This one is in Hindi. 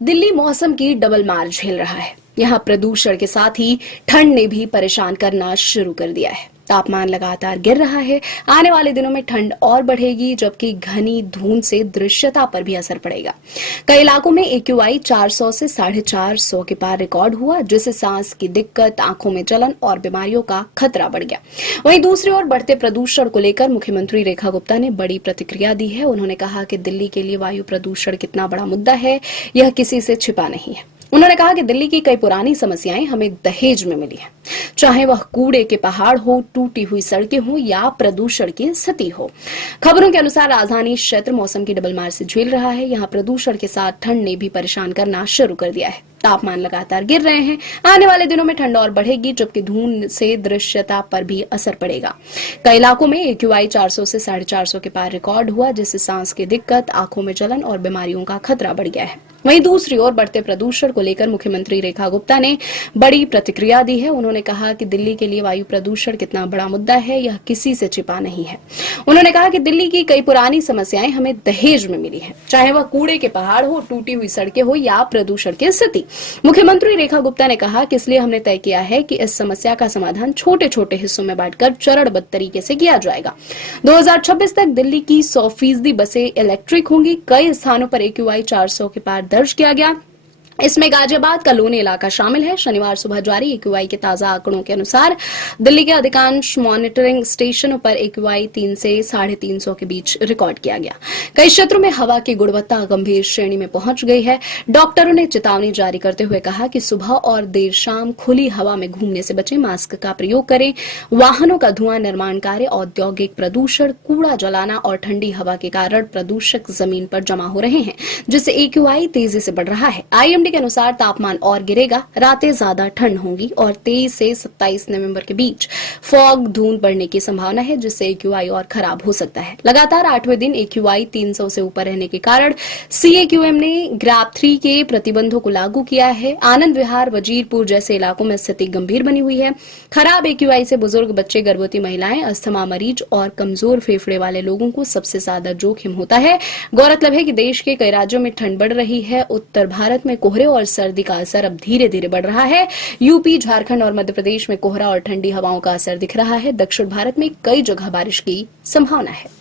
दिल्ली मौसम की डबल मार झेल रहा है। यहाँ प्रदूषण के साथ ही ठंड ने भी परेशान करना शुरू कर दिया है। तापमान लगातार गिर रहा है। आने वाले दिनों में ठंड और बढ़ेगी, जबकि घनी धुंध से दृश्यता पर भी असर पड़ेगा। कई इलाकों में AQI 400 से 450 के पार रिकॉर्ड हुआ, जिससे सांस की दिक्कत, आंखों में जलन और बीमारियों का खतरा बढ़ गया। वहीं दूसरी ओर बढ़ते प्रदूषण को लेकर मुख्यमंत्री रेखा गुप्ता ने बड़ी प्रतिक्रिया दी है। उन्होंने कहा कि दिल्ली के लिए वायु प्रदूषण कितना बड़ा मुद्दा है, यह किसी से छिपा नहीं है। उन्होंने कहा कि दिल्ली की कई पुरानी समस्याएं हमें दहेज में मिली हैं, चाहे वह कूड़े के पहाड़ हो, टूटी हुई सड़कें हो या प्रदूषण की स्थिति हो। खबरों के अनुसार राजधानी क्षेत्र मौसम की डबल मार से झेल रहा है। यहाँ प्रदूषण के साथ ठंड ने भी परेशान करना शुरू कर दिया है। तापमान लगातार गिर रहे हैं। आने वाले दिनों में ठंड और बढ़ेगी, जबकि धुंध से दृश्यता पर भी असर पड़ेगा। कई इलाकों में AQI 400 से 450 के पार रिकॉर्ड हुआ, जिससे सांस की दिक्कत, आंखों में जलन और बीमारियों का खतरा बढ़ गया है। वहीं दूसरी ओर बढ़ते प्रदूषण को लेकर मुख्यमंत्री रेखा गुप्ता ने बड़ी प्रतिक्रिया दी है। उन्होंने कहा कि दिल्ली के लिए वायु प्रदूषण कितना बड़ा मुद्दा है, यह किसी से छिपा नहीं है। उन्होंने कहा कि दिल्ली की कई पुरानी समस्याएं हमें दहेज में मिली हैं, चाहे वह कूड़े के पहाड़ हो, टूटी हुई सड़कें हो या प्रदूषण की स्थिति। मुख्यमंत्री रेखा गुप्ता ने कहा कि इसलिए हमने तय किया है कि इस समस्या का समाधान छोटे छोटे हिस्सों में बांटकर चरणबद्ध तरीके से किया जाएगा। 2026 तक दिल्ली की 100% बसें इलेक्ट्रिक होंगी। कई स्थानों पर AQI 400 के पार दर्ज किया गया। इसमें गाजियाबाद का लोनी इलाका शामिल है। शनिवार सुबह जारी AQI के ताजा आंकड़ों के अनुसार दिल्ली के अधिकांश मॉनिटरिंग स्टेशनों पर AQI 3 से 350 के बीच रिकॉर्ड किया गया। कई क्षेत्रों में हवा की गुणवत्ता गंभीर श्रेणी में पहुंच गई है। डॉक्टरों ने चेतावनी जारी करते हुए कहा कि सुबह और देर शाम खुली हवा में घूमने से बचें, मास्क का प्रयोग करें। वाहनों का धुआं, निर्माण कार्य, औद्योगिक प्रदूषण, कूड़ा जलाना और ठंडी हवा के कारण प्रदूषक जमीन पर जमा हो रहे हैं, जिससे AQI तेजी से बढ़ रहा है। IMD के अनुसार तापमान और गिरेगा, रातें ज्यादा ठंड होंगी और 23 से 27 नवंबर के बीच फॉग, धुंध बढ़ने की संभावना है, जिससे AQI और खराब हो सकता है। लगातार 8वें दिन AQI 300 से ऊपर रहने के कारण CAQM ने ग्राफ 3 के प्रतिबंधों को लागू किया है। आनंद विहार, वजीरपुर जैसे इलाकों में स्थिति गंभीर बनी हुई है। खराब AQI से बुजुर्ग, बच्चे, गर्भवती महिलाएं, अस्थमा मरीज और कमजोर फेफड़े वाले लोगों को सबसे ज्यादा जोखिम होता है। गौरतलब है कि देश के कई राज्यों में ठंड बढ़ रही है। उत्तर भारत में कोहरे और सर्दी का असर अब धीरे धीरे बढ़ रहा है। यूपी, झारखंड और मध्य प्रदेश में कोहरा और ठंडी हवाओं का असर दिख रहा है। दक्षिण भारत में कई जगह बारिश की संभावना है।